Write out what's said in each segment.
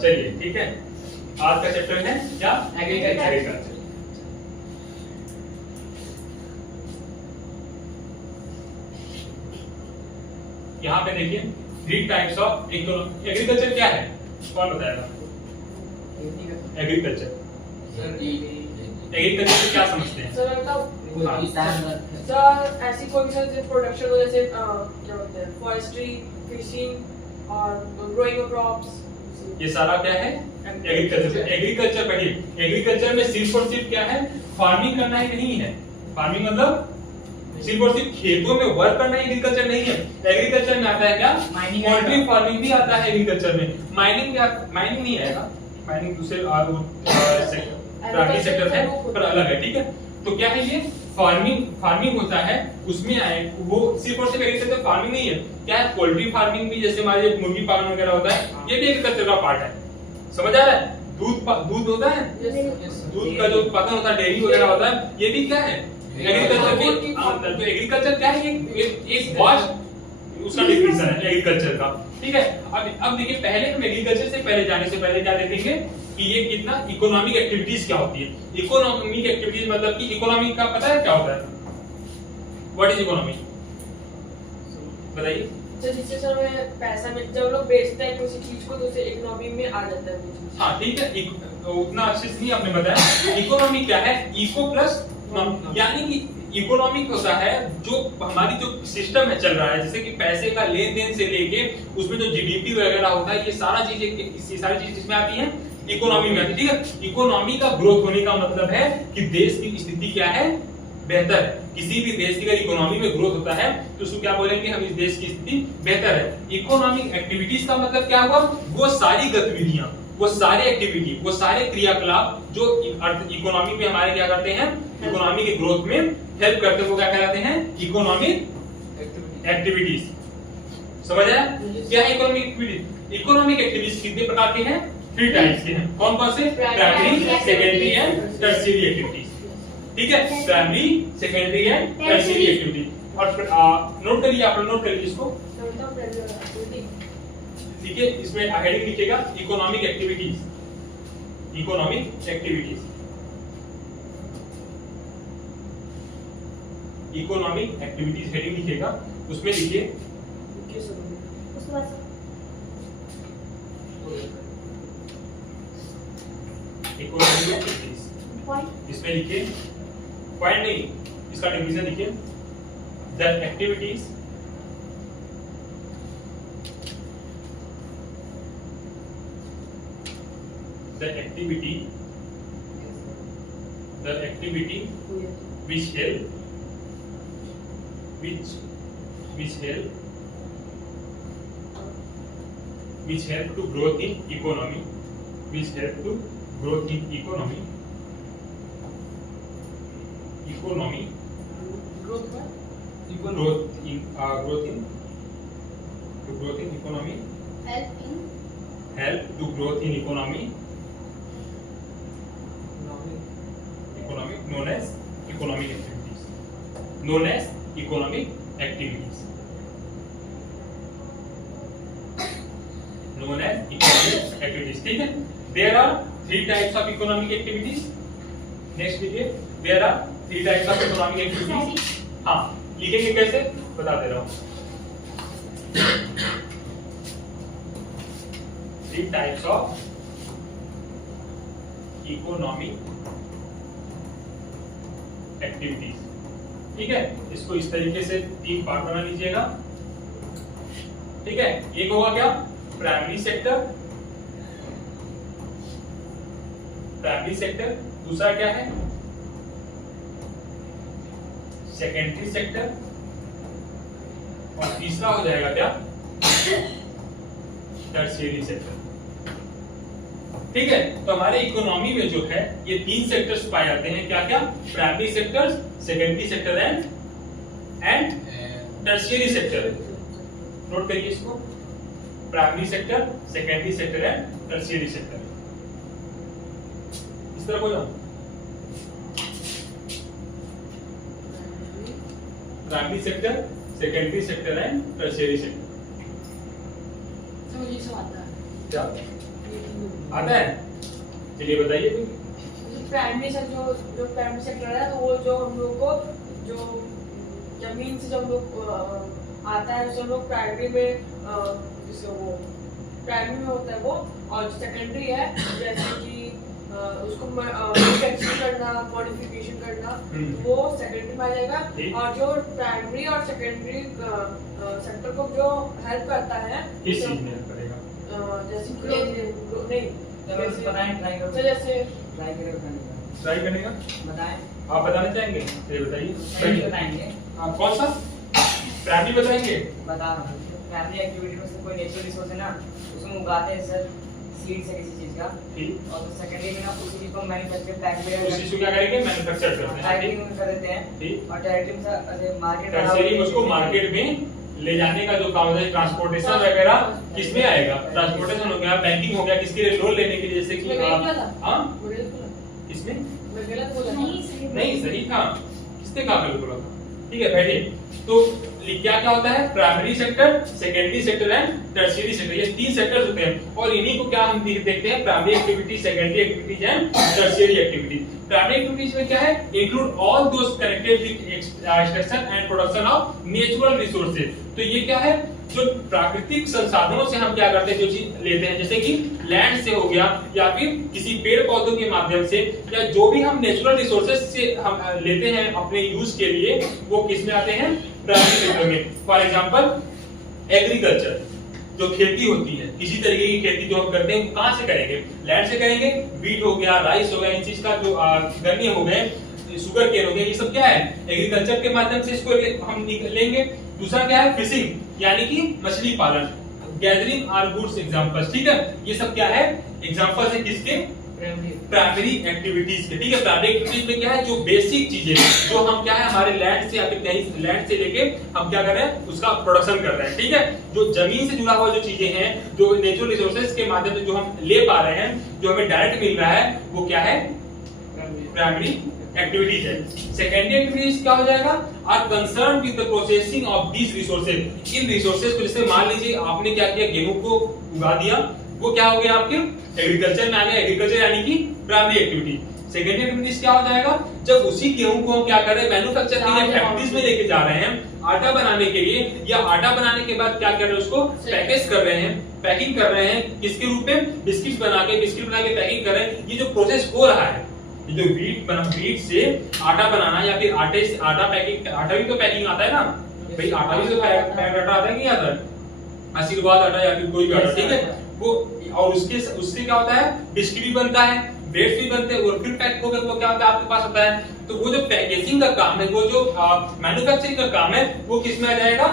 चलिए ठीक है, आज का चैप्टर है क्या? एग्रीकल्चर। यहाँ पे देखिए 3 टाइप्स ऑफ एग्रीकल्चर क्या है, कौन बताएगा? एग्रीकल्चर से क्या समझते हैं? सर ऐसी कोई भी प्रोडक्शन हो जैसे क्या बोलते हैं फॉरेस्ट्री, फिशिंग और ग्रोइंग ऑफ क्रॉप्स, ये सारा क्या है? एग्रीकल्चर। एग्रीकल्चर पढ़िए, एग्रीकल्चर में सिर्फ और सिर्फ क्या है? फार्मिंग करना ही नहीं है। फार्मिंग मतलब सिर्फ और सिर्फ खेतों में वर्क करना एग्रीकल्चर नहीं है। एग्रीकल्चर में आता है क्या? पोल्ट्री फार्मिंग भी आता है एग्रीकल्चर में। माइनिंग नहीं आएगा, माइनिंग दूसरे प्राइमरी सेक्टर है पर अलग है, ठीक है। तो क्या है ये? फार्मिंग होता है, उसमें आए वो सिर्फ और सिर्फ एग्रीकल्चर फार्मिंग नहीं है। क्या है? पोल्ट्री फार्मिंग भी, जैसे हमारे मुर्गी पालन वगैरह होता है, ये भी एग्रीकल्चर का पार्ट है। समझ आ रहा है? दूध होता है, दूध का जो उत्पादन होता है, डेयरी वगैरह होता है, ये भी क्या है? एग्रीकल्चर के अंदर। तो एग्रीकल्चर क्या है? एक वास्ट उसका डिफिनेशन है एग्रीकल्चर का, ठीक है। अब देखिए, पहले हम एग्रीकल्चर से पहले जाने से पहले क्या देखेंगे कि ये कितना इकोनॉमिक एक्टिविटीज क्या होती है। इकोनॉमिक एक्टिविटीज मतलब कि इकोनॉमिक का पता है क्या होता है? What is economy? बताइए। तो जिससे सर हमें पैसा मिल, जब लोग बेचते हैं किसी चीज को तो उसे इकोनॉमी में आ जाता है वो चीज। हाँ ठीक है, उतना अच्छे से नहीं आपने बताया। इकोनॉमी क्या है? इको प्लस, यानी कि इकोनॉमिक होता है जो हमारी जो सिस्टम है चल रहा है, जैसे कि पैसे का लेन देन से लेके उसमें जो जीडीपी वगैरह होता है, ये सारी चीजें इसमें आती है, इकोनॉमी में आती है, ठीक है। इकोनॉमी का ग्रोथ होने का मतलब है कि देश की स्थिति क्या है? बेहतर है। किसी भी देश की अगर इकोनॉमी में ग्रोथ होता है तो उसको क्या बोलेंगे हम? इस देश की स्थिति बेहतर है। इकोनॉमिक एक्टिविटीज का मतलब क्या हुआ? वो सारी गतिविधियां, वो सारे एक्टिविटी, वो सारे क्रियाकलाप जो इकोनॉमी में हमारे क्या करते हैं? इकोनॉमी के ग्रोथ में हेल्प करते हैं, वो क्या कहलाते हैं? Economic activities. समझ आया? क्या है इकोनॉमिक एक्टिविटीज? इकोनॉमिक एक्टिविटीज कितने प्रकार के हैं? 3 टाइप्स के हैं। कौन कौन से? Primary, secondary and tertiary activities, ठीक है। Primary, secondary and tertiary activity. और नोट करिए, आप नोट करिए इसको, ठीक है। इसमें हेडिंग लिखिएगा economic activities. Economic activities, economic activities heading लिखिएगा, उसमें लिखिए इकोनॉमिक एक्टिविटीज। इसमें लिखिए पॉइंट नहीं, इसका डिवीजन लिखिए, the activities the activity which help to growth in economy, growth in economy help to growth in economy known as economic activities, ठीक है। There are 3 types of economic activities. Next लिखिए, there are 3 types of economic activities. हाँ, लिखेंगे कैसे बता दे रहा हूँ। 3 types of economic activities, ठीक है। इसको इस तरीके से 3 पार्ट बना लीजिएगा, ठीक है। एक होगा क्या? प्राइमरी सेक्टर, दूसरा क्या है? सेकेंडरी सेक्टर, और तीसरा हो जाएगा क्या? टर्शियरी सेक्टर, ठीक है। तो हमारे इकोनॉमी में जो है ये 3 सेक्टर्स पाए जाते हैं, क्या क्या? Primary sector, secondary sector and tertiary sector. Note करिए इसको, primary sector, secondary sector and tertiary sector. इस तरह बोलो, primary sector, secondary sector and tertiary sector. मुझे सब आता है। क्या आता है? चलिए बताइए फिर। प्राइमरी सेक्टर, जो प्राइमरी सेक्टर है, तो वो जो हम लोग को जो जमीन से जब लोग आता है, उसे हम लोग प्राइमरी में जिसे वो प्राइमरी में होता है वो, और सेकेंडरी है जैसे कि उसको मैन्युफैक्चर करना, मॉडिफिकेशन करना, वो सेकेंडरी में आ जाएगा। और जो प्राइमरी और सेकेंडरी सेक्टर को जो हेल्प करता है, किस चीज में करेगा? जैसे नहीं जैसे बताएं, ट्राई करो, तो जैसे ट्राई करने का बताएं, आप बताना चाहेंगे? चलिए बताइए। सही बताएंगे, आप कौन सा प्राइमरी बताएंगे? बता रहा हूँ। फैमिली एक्टिविटी में से कोई नेचुरल रिसोर्स है ना, उसमें उगाते हैं सर, सीड से किसी चीज का। ठीक। और सेकेंडरी में ना उसी चीज को मैन्युफैक्चर पैक उस चीज को क्या करेंगे? मैन्युफैक्चर करते हैं। में कर देते हैं। ठीक। और डायरेक्टली में मार्केट टर्शियरी में उसको मार्केट में ले जाने का जो काम होता है, ट्रांसपोर्टेशन वगैरह किसमें आएगा? ट्रांसपोर्टेशन हो गया, बैंकिंग हो गया, किसके लिए? लोन लेने के लिए, जैसे कि हाँ इसमें नहीं सही था, किसने कहा बिल्कुल? ठीक है बैठिए। तो क्या क्या होता है? Primary sector, secondary sector and tertiary sector, ये तीन सेक्टर्स होते हैं। और इन्हीं को क्या हम देखते हैं? Primary activity, secondary activities and tertiary activity. Primary activities में क्या है? Include all those connected with extraction and production of natural resources. तो ये क्या है? जो प्राकृतिक संसाधनों से हम क्या करते हैं, जो चीज लेते हैं, जैसे कि लैंड से हो गया, या फिर किसी पेड़ पौधों के माध्यम से, या जो भी हम नेचुरल रिसोर्सेज से हम लेते हैं अपने यूज के लिए, वो किस में आते हैं? प्राइमरी सेक्टर में। फॉर एग्जांपल एग्रीकल्चर, जो खेती होती है, किसी तरीके की खेती जो हम करते हैं, कहां से करेंगे? लैंड से करेंगे। बीट हो गया, राइस हो गया, इन चीज का जो गन्ने हो गए, शुगर केन हो गया, ये सब क्या है? एग्रीकल्चर के माध्यम से इसको हम लेंगे। दूसरा क्या है? फिशिंग, यानी कि मछली पालन। Gathering are goods examples. ठीक है, ये सब क्या है? एग्जांपल्स है किसके? प्राइमरी एक्टिविटीज के। ठीक है, प्राइमरी एक्टिविटीज में क्या है? जो बेसिक चीजें जो हम क्या है हमारे लैंड से या फिर कहीं लैंड से लेके हम क्या कर रहे हैं, उसका प्रोडक्शन कर रहे हैं। ठीक है, जो जमीन से जुड़ा हुआ जो चीजें हैं, जो नेचुरल रिसोर्सेज के माध्यम से जो हम ले पा रहे हैं, जो हमें डायरेक्ट मिल रहा है, वो क्या है? प्राइमरी एक्टिविटीज है। सेकेंडरी एक्टिविटीज क्या हो जाएगा? Are concern with the processing of these resources. इन रिसोर्सेज को, जैसे मान लीजिए आपने क्या किया, गेहूं को उगा दिया, वो क्या हो गया? आपके एग्रीकल्चर में आ गया। एग्रीकल्चर यानी कि प्राइमरी एक्टिविटी। सेकेंडरी एक्टिविटीज क्या हो जाएगा? जब उसी गेहूं को हम क्या कर रहे हैं? मैन्युफैक्चर के लिए फैक्ट्रीज में लेके जा रहे हैं, आटा बनाने के लिए, या आटा बनाने के बाद क्या कर रहे हैं? उसको पैकेज कर रहे हैं, पैकिंग कर रहे हैं, किसके रूप में? बिस्किट बना के पैकिंग कर रहे हैं। ये जो प्रोसेस हो रहा है, जो वीट से आटा बनाना, या फिर आटे से आटा पैकिंग, आटा भी तो पैकिंग आता है ना भाई, आटा भी तो पैक्ड आटा आता है कि आता है? आशीर्वाद आटा या फिर कोई भी आटा। ठीक है, वो और उससे क्या होता है? बिस्किट भी बनता है, ब्रेड भी बनते हैं, और फिर पैक होकर वो क्या होता है आपके पास होता है। तो वो जो पैकेजिंग का काम है, वो जो मैन्युफैक्चरिंग का काम है, वो किस में आ जाएगा?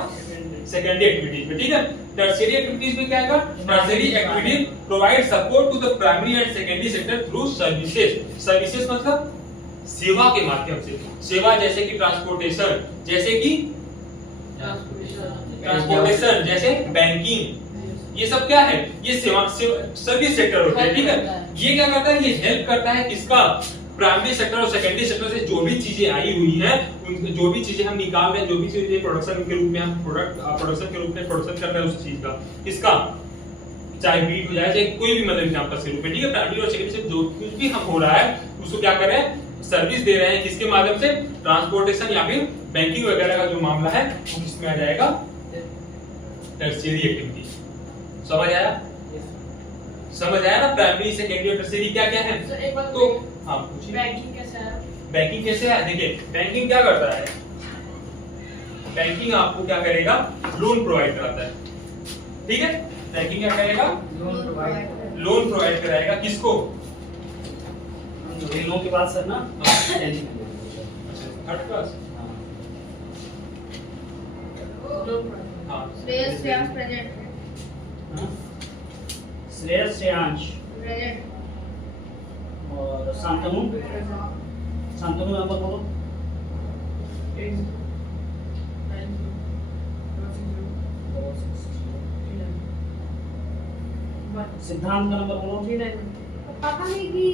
सेकेंडरी एक्टिविटीज में। ठीक है, टर्शियरी एक्टिविटीज में क्या आएगा? Tertiary activities provide support to the primary and secondary sector through services. Services मतलब सेवा के माध्यम से। सेवा जैसे कि ट्रांसपोर्टेशन, जैसे बैंकिंग, ये सब क्या है? ये सेवा सर्विस सेक्टर होता है। ठीक है, ये क्या करता है? ये हेल्प करता है किसका? प्राइमरी सेक्टर और सेकेंडरी सेक्टर से जो भी चीजें आई हुई हैं, जो भी चीजें हम निकाल रहे हैं, जो भी चीजें प्रोडक्शन के रूप में हम प्रोडक्शन के रूप में प्रोडक्शन कर रहे हैं उस चीज का, किसका? चाहे बीट हो जाए, चाहे कोई भी मतलब एग्जांपल के रूप में। ठीक है, प्राइमरी और सेकेंडरी से जो कुछ भी हम हो रहा है, उसको क्या कर रहे हैं? सर्विस दे रहे हैं, किसके माध्यम से? ट्रांसपोर्टेशन या फिर बैंकिंग वगैरह का जो मामला है, वो किसमें आ जाएगा? Tertiary activity. समझ आया? समझ आया ना? प्राइमरी, सेकेंडरी और टर्शियरी क्या क्या है? तो हाँ पूछिए। बैंकिंग कैसे है? बैंकिंग कैसे है? देखिए, बैंकिंग क्या करता है? बैंकिंग आपको क्या करेगा? लोन प्रोवाइड कराता है। ठीक है, बैंकिंग क्या करेगा? लोन प्रोवाइड कराएगा। किसको? लोन के बाद सर ना थर्ड क्लास। हाँ श्रेयस श्रेयांश प्रेजेंट है। श्रेयस श्रेयांश प्रेजेंट। और शांतनु नंबर बोलो। सिद्धांत का नंबर बोलो। पापा ने भी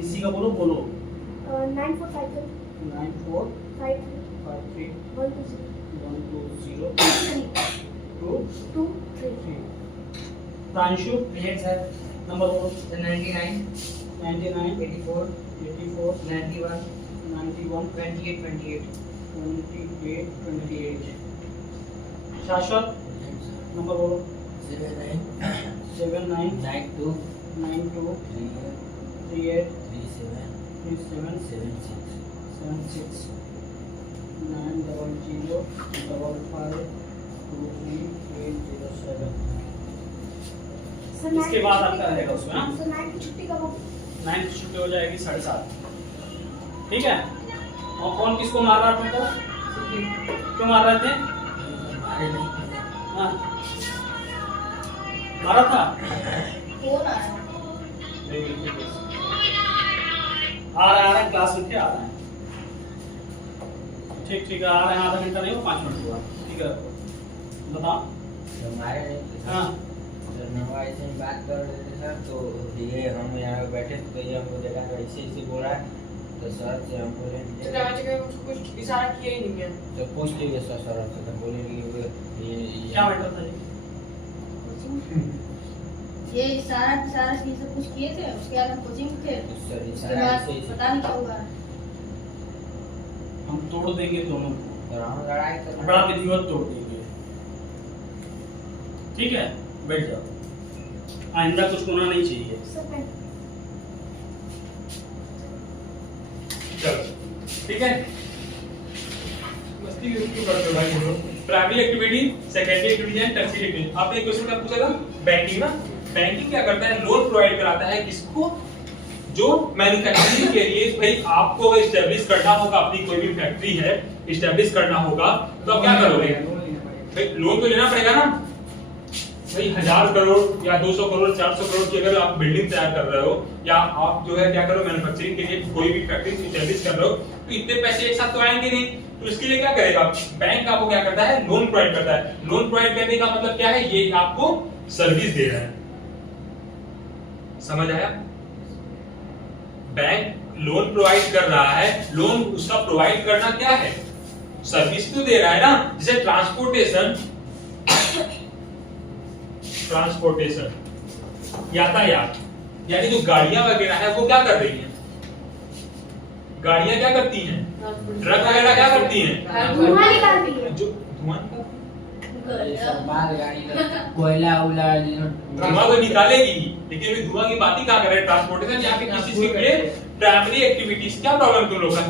इसी का बोलो 9453 9453 120 120 223 प्रांशु प्रेजेंट सर। नंबर बोलो। 99 99 84 84 91 91 28 28 28 28 शाश्वत नंबर बोलो। 79 79 92 92 38 38 37 37 76 76 900 55 23807। सर इसके बाद आपका रहेगा उसमें, हाँ? सर 9 की छुट्टी कब होगी? 9 की छुट्टी हो जाएगी 7:30। ठीक है। और कौन किसको मार रहा था? क्यों मार रहे थे? हमारे नहीं हाँ मारा था। फोन आया। आ रहा है क्लास में, क्या आ रहा है? ठीक ठीक है, आ रहे हैं। आधा घंटा नहीं, 5 मिनट हुआ। ठीक है, बताओ। हमारे नहीं हाँ सर नवा ऐसे ही बात कर रहे थे सर, तो ये हम यहाँ पे बैठे थे, तो ये हमको देखा तो ऐसे ऐसे बोला है, तो सर से हम बोले इसका बच्चे को कुछ इशारा किया ही नहीं है। तो पूछ लीजिए सर से, तो बोले कि ये क्या मैटर था जी? ये सारा सारा चीज सब कुछ किए थे, उसके बाद हम कोचिंग थे, सर उसके इशारा बाद ऐसे ऐसे पता नहीं क्या हुआ। हम तोड़ देंगे दोनों को, और हम लड़ाई कर बड़ा विधिवत तोड़ देंगे। ठीक है, बैठ जाओ। आइंदा कुछ होना नहीं चाहिए। सर मैं चलो ठीक है। मस्ती क्यों करते हो भाई बोलो। Primary activity, secondary activity and tertiary activity. आपने एक क्वेश्चन क्या पूछा था? बैंकिंग ना। बैंकिंग क्या करता है? लोन प्रोवाइड कराता है किसको? जो मैन्युफैक्चरिंग के लिए भाई आपको अगर एस्टैब्लिश करना होगा, अपनी कोई भी फैक्ट्री है एस्टैब्लिश करना होगा, तो आप क्या करोगे? भाई लोन तो लेना पड़ेगा ना भाई। 1000 करोड़ या 200 करोड़ 400 करोड़ की अगर आप बिल्डिंग तैयार कर रहे हो, या आप जो है क्या करो मैन्युफैक्चरिंग के लिए कोई भी फैक्ट्री एस्टैब्लिश कर रहे हो, तो इतने पैसे एक साथ तो आएंगे नहीं। तो इसके लिए क्या करेगा? बैंक आपको क्या करता है? लोन प्रोवाइड करता है। लोन प्रोवाइड करने का मतलब क्या है? ये आपको सर्विस दे रहा है। समझ आया? बैंक लोन प्रोवाइड कर रहा है। लोन उसका प्रोवाइड करना क्या है? सर्विस तो दे रहा है ना। जैसे ट्रांसपोर्टेशन यातायात, यानी जो गाड़ियां वगैरह है वो क्या कर रही हैं? गाड़ियां क्या करती हैं? ट्रक वगैरह क्या करती हैं? धुआं निकालती है। जो धुआं मालगाड़ी कोयला उला धुआं तो निकालेगी ही, लेकिन अभी धुआं की बात ही कहाँ कर रहे हैं? ट्रांसपोर्टेशन या फिर किसी चीज के लिए प्राइमरी एक्टिविटीज। क्या प्रॉब्लम तुम लोग का?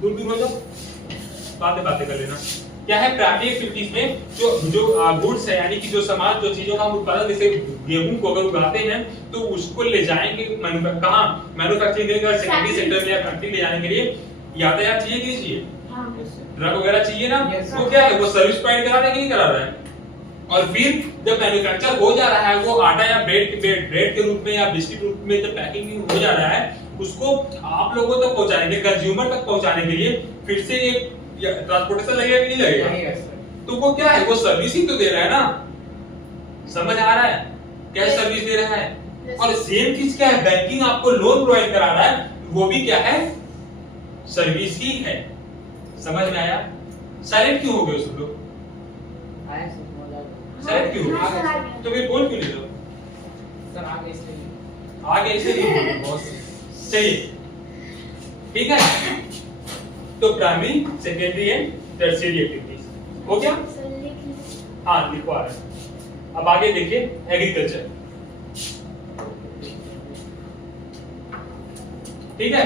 दूर दूर हो जाओ, बातें कर लेना। क्या है प्राइमरी एक्टिविटीज में? जो गुड्स है, यानी कि जो सामान, जो चीजों का हम उत्पादन, जैसे गेहूं को अगर उगाते हैं तो उसको ले जाएंगे कहाँ? मैन्युफैक्चरिंग के लिए, सेकेंडरी सेक्टर में या फैक्ट्री ले जाने के लिए यातायात चाहिए कि नहीं चाहिए? ट्रक वगैरह चाहिए ना। वो क्या है? वो सर्विस प्रोवाइड करा रहा है कि नहीं करा रहा है? और फिर जब मैन्युफैक्चर हो जा रहा है, वो आटा या ब्रेड के रूप में या बिस्किट रूप में जब पैकिंग हो जा रहा है, उसको आप लोगों तक पहुंचाने के, कंज्यूमर तक पहुंचाने के लिए फिर से एक ट्रांसपोर्टेशन लगेगा कि नहीं लगेगा? तो वो क्या है? वो सर्विस ही तो दे रहा है ना। समझ आ रहा है? क्या सर्विस दे रहा है? और सेम चीज क्या है? बैंकिंग आपको लोन प्रोवाइड करा रहा है, वो भी क्या है? सर्विस ही है। समझ में आया? साइलेंट क्यों हो गए सब लोग? साइलेंट क्यों? तो फिर बोल क्यों नहीं रहे हो? सर आगे इसलिए आगे इसलिए बहुत सही। ठीक है, तो primary, secondary and tertiary activities हो गया। हाँ लिखवा रहे हैं। अब आगे देखिए एग्रीकल्चर। ठीक है,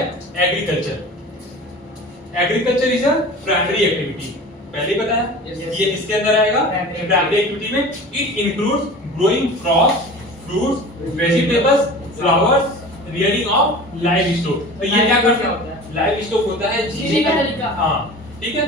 agriculture is a primary activity. पहले बताया ये इसके अंदर आएगा। प्राइमरी एक्टिविटी में it includes growing crops, fruits, vegetables, flowers, rearing of live stock. तो ये क्या करता है? लाइव स्टॉक होता है जीने का तरीका। हाँ ठीक है।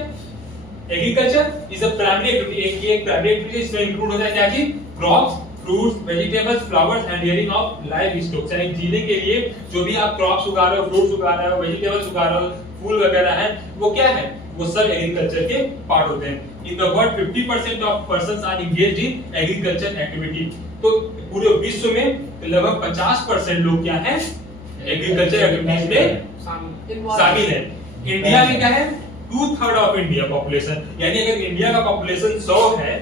Agriculture is a primary activity. एक प्राइमरी एक्टिविटी, इसमें इंक्लूड होता है क्या जी? Crops, fruits, vegetables, flowers and rearing of livestock. यानी जीने के लिए जो भी आप क्रॉप्स उगा रहे हो, फ्रूट्स उगा रहे हो, वेजिटेबल्स उगा रहे हो, फूल वगैरह है, वो क्या है? वो सब एग्रीकल्चर के पार्ट होते हैं। In the world 50% of persons are engaged in agriculture activity. तो पूरे विश्व में लगभग 50% लोग क्या हैं? एग्रीकल्चर एक्टिविटीज में शामिल है। इंडिया में क्या है? 2/3 ऑफ इंडिया पॉपुलेशन, यानी अगर इंडिया का पॉपुलेशन 100 है,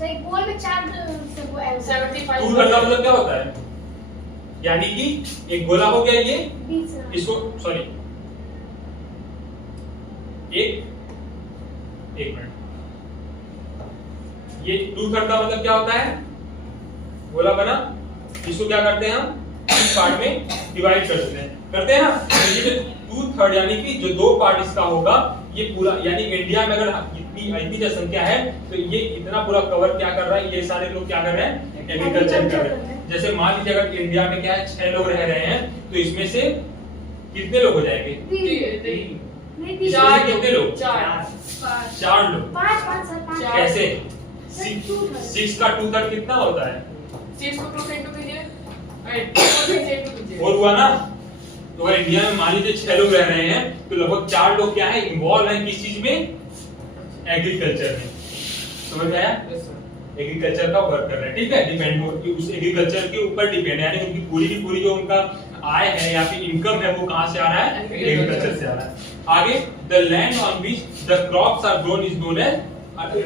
सही गोल में 4 से वो है 75 टू थर्ड का मतलब क्या होता है? यानी कि एक गोला हो गया ये, 20 इसको सॉरी एक मिनट, ये टू थर्ड का मतलब क्या होता है? गोला बना, इसको क्या करते हैं हम? तीन पार्ट में डिवाइड कर देते हैं ना। तो ये जो टू थर्ड यानी कि जो 2 पार्ट इसका होगा, ये पूरा यानी इंडिया में अगर इतनी जनसंख्या है तो ये इतना पूरा कवर क्या कर रहा है? ये सारे लोग क्या कर रहे हैं? एग्रीकल्चर कर रहे हैं। जैसे मान लीजिए अगर इंडिया में क्या है 6 लोग रह रहे हैं तो इसमें से कितने लोग हो जाएंगे? नहीं इसमें से कितने लोग? 4 लोग। 5 कैसे? Two third। 6 का 2/3 कितना होता है? 6 को 2 से इंटू कीजिए, 8 को 3 से इंटू कीजिए। और हुआ ना? तो अगर इंडिया में मान लीजिए 6 लोग रह रहे हैं तो लगभग 4 लोग क्या है? इन्वॉल्व है किस चीज में? एग्रीकल्चर में। समझ आया? एग्रीकल्चर का वर्क कर रहे हैं, ठीक है? डिपेंड उस एग्रीकल्चर के ऊपर डिपेंड है, यानी उनकी पूरी की पूरी जो उनका आय है या फिर इनकम है वो कहां से आ रहा है? एग्रीकल्चर से आ रहा है। आगे the land on which the crops are grown is known as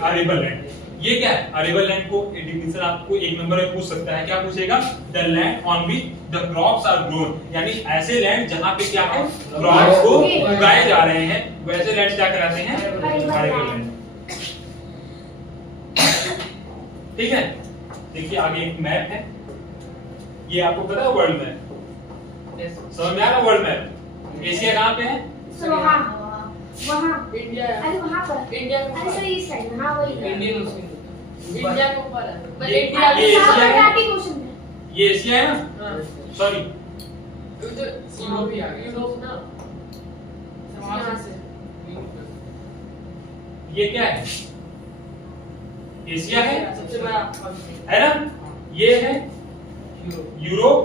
arable land. ये क्या है? अरेबल लैंड को डिफिनेशन आपको एक नंबर में पूछ सकता है। क्या पूछेगा? The land on which the crops are grown, यानी ऐसे लैंड जहां पे क्या है? क्रॉप्स को उगाए जा रहे हैं, वैसे लैंड क्या कहलाते हैं? Arable land. ठीक है? देखिए आगे एक मैप है, ये आपको पता है वर्ल्ड मैप? समझ में आ रहा वर्ल्ड मैप? एशिया कहाँ पे है? वहाँ इंडिया है। अरे वहाँ पर इंडिया के अरे सर इस साइड हाँ वही है। इंडिया के ऊपर है, बट ये- इंडिया ये एशिया है? क्वेश्चन है। ये एशिया है ना? हाँ। सॉरी यूरोप ही आ गया, यूरोप ना यहाँ से ये क्या है? एशिया है, सबसे बड़ा है ना? ये है यूरोप,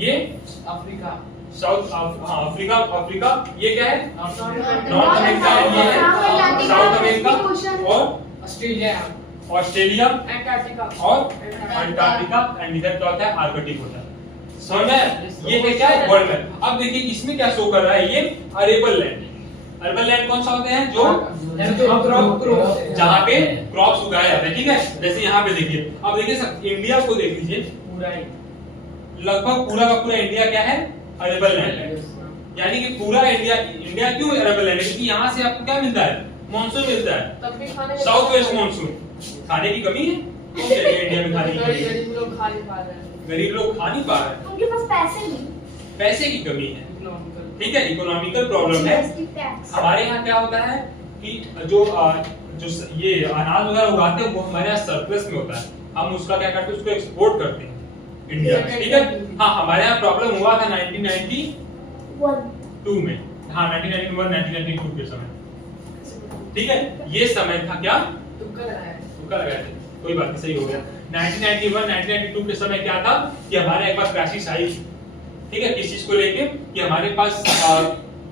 ये अफ्रीका, साउथ अफ्रीका, अफ्रीका ये क्या है? नॉर्थ नॉर्थ अमेरिका, ये है साउथ अमेरिका और ऑस्ट्रेलिया, ऑस्ट्रेलिया एंटार्क्टिका और अंटार्कटिका एंड इधर क्या होता है? आर्कटिक होता है। समझ में? ये है क्या? World map. अब देखिए इसमें क्या शो कर रहा है? ये अरेबल लैंड। अरेबल लैंड कौन सा होते हैं? जो जहाँ पे क्रॉप्स उगाए जाते हैं, ठीक है? जैसे यहाँ पे देखिए, अब देखिए सर इंडिया को देख लीजिए, पूरा ही लगभग पूरा का पूरा इंडिया क्या है? अरेबल लैंड है। यानी कि पूरा इंडिया क्यों अरेबल लैंड है? क्योंकि यहाँ से आपको क्या मिलता है? मॉनसून मिलता है, तब भी खाने के साउथ वेस्ट मॉनसून। खाने की कमी है? कौन कहते हैं इंडिया में खाने की कमी है? गरीब लोग खा नहीं पा रहे हैं। गरीब लोग खा नहीं पा रहे हैं, उनके पास पैसे नहीं। पैसे की कमी है, इकोनॉमिकल। ठीक है? इकोनॉमिकल प्रॉब्लम है। GST tax. हमारे यहाँ क्या होता है कि जो ये अनाज वगैरह उगाते हैं वो हमारे यहाँ सरप्लस में होता है, हम उसका क्या करते हैं? उसको एक्सपोर्ट करते हैं इंडिया में, ठीक है? हाँ, हमारे यहाँ प्रॉब्लम हुआ था 1992 में, हाँ 1991 1992 के समय, ठीक है? ये समय था क्या? तुक्का लगाया है। तुक्का लगाए थे, कोई बात नहीं, सही हो गया। 1991 1992 के समय क्या था कि हमारे एक बार क्राइसिस आई, ठीक है? किस चीज को लेके? कि हमारे पास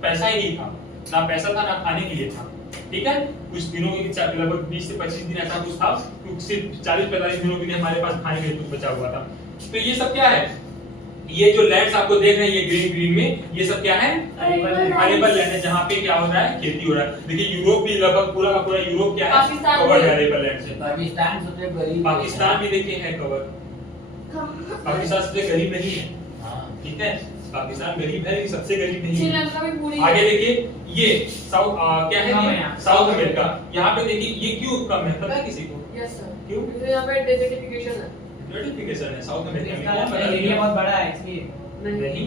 पैसा ही नहीं था, ना पैसा था ना खाने के लिए था, ठीक है? कुछ दिनों के लगभग 20 से 25 दिन ऐसा कुछ था, सिर्फ 40-45 दिनों के लिए हमारे पास खाने के लिए कुछ बचा हुआ था। तो ये सब क्या है? ये जो लैंड्स आपको देख रहे हैं ये ग्रीन ग्रीन में, ये सब क्या है? अरेबल लैंड है, जहाँ पे क्या हो रहा है? खेती हो रहा है। देखिए यूरोप भी लगभग पूरा का पूरा यूरोप क्या है? पाकिस्तान कवर्ड भी। है अरेबल लैंड से। पाकिस्तान सबसे गरीब पाकिस्तान भी देखिए है कवर, पाकिस्तान सबसे गरीब नहीं है, हाँ। ठीक है? पाकिस्तान गरीब है लेकिन सबसे गरीब नहीं है। श्रीलंका भी पूरी आगे देखिए ये साउथ क्या है? कम है ये यहाँ। South America. यहाँ पे देखिए ये क्यों कम है पता है किसी को? यस सर, क्यों? क्योंकि यहाँ पे डेजर्टिफिकेशन है। नोटिफिकेशन है साउथ अमेरिका में, क्या इसका पता एरिया नहीं? बहुत बड़ा है इसलिए नहीं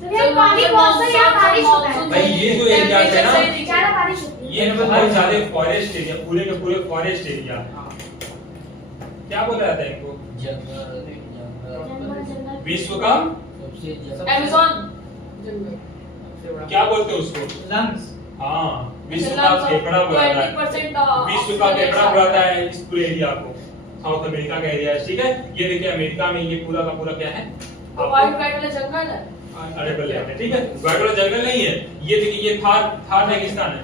सर यहाँ पानी बहुत सा यहाँ बारिश होता है। भाई ये जो एरिया है ना, ज्यादा बारिश होती है। ये बहुत ज्यादा फॉरेस्ट एरिया, पूरे के पूरे फॉरेस्ट एरिया। क्या बोला जाता है इनको? जंगल जंगल जंगल। विश्व का सबसे अमेज़न जंगल। सबसे बड़ा क्या बोलते हैं उसको? लंग्स। हाँ, विश्व का फेफड़ा बुलाता है, 20% विश्व का फेफड़ा बुलाता है इस पूरे एरिया को, साउथ अमेरिका का एरिया है, ठीक है? ये देखिए अमेरिका में ये पूरा का पूरा क्या है? व्हाइट वाला जंगल है। अरेबल लैंड है, ठीक है? व्हाइट वाला जंगल नहीं है, ये देखिए ये थार रेगिस्तान है,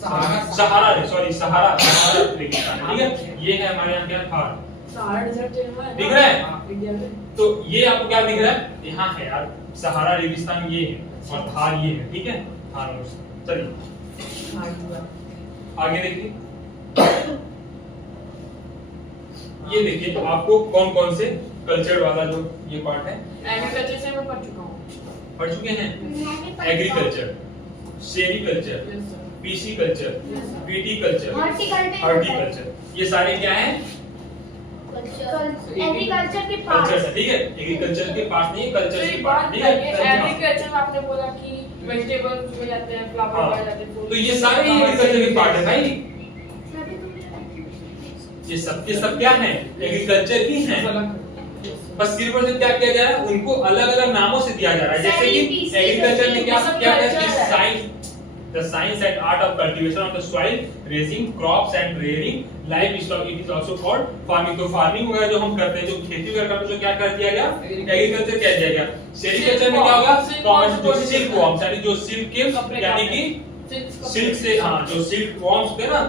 सहारा सहारा रेगिस्तान है, ठीक है? ये है हमारे यहाँ क्या? थार। सहारा डेजर्ट है ना, दिख रहा है? इंडिया में। तो ये आपको क्या दिख रहा है? यहाँ है यार, सहारा रेगिस्तान ये है और थार ये है, ठीक है? थार। चलिए आगे देखिए, ये देखिए आपको कौन कौन से कल्चर वाला जो ये पार्ट है एग्रीकल्चर से मैं पढ़ चुका हूँ। पढ़ चुके हैं। Agriculture, sericulture, pisciculture, viticulture, horticulture, ये सारे क्या हैं? एग्रीकल्चर के कल्चर है, ठीक है। एग्रीकल्चर के पार्ट नहीं, कल्चर के पार्ट, ठीक है। एग्रीकल्चर में आपने बोला कि वेजिटेबल्स में जाते हैं, फ्लावर हाँ, में जाते हैं, तो ये सारे एग्रीकल्चर के पार्ट है भाई। ये सब क्या है? एग्रीकल्चर ही है। बस सिर्फ और सिर्फ क्या किया जा रहा है, उनको अलग अलग नामों से दिया जा रहा है। जैसे कि एग्रीकल्चर में क्या क्या है? Science, the science and art of cultivation of the soil, raising crops and rearing livestock, it is also called farming। तो फार्मिंग वगैरह जो हम करते हैं, जो खेती वगैरह करते हैं, जो क्या कर दिया गया? एग्रीकल्चर कह दिया गया। सेरीकल्चर में क्या होगा? जो सिल्क वॉर्म्स, यानी जो सिल्क के, यानी कि सिल्क से, हाँ, जो सिल्क वॉर्म्स होते हैं ना,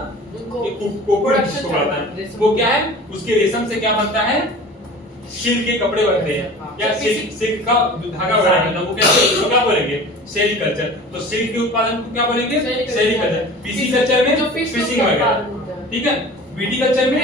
ये कोकोनट जिसको कहते हैं, वो क्या है? उसके रेशम से क्या बनता है? सिल्क के कपड़े बनते हैं, या सिल्क का धागा वगैरह बनता है, वो कैसे, उसको क्या बोलेंगे? सेरीकल्चर। तो सिल्क के उत्पादन को क्या बोलेंगे? सेरीकल्चर। पीसीकल्चर में फिशिंग वगैरह, ठीक है। विटीकल्चर में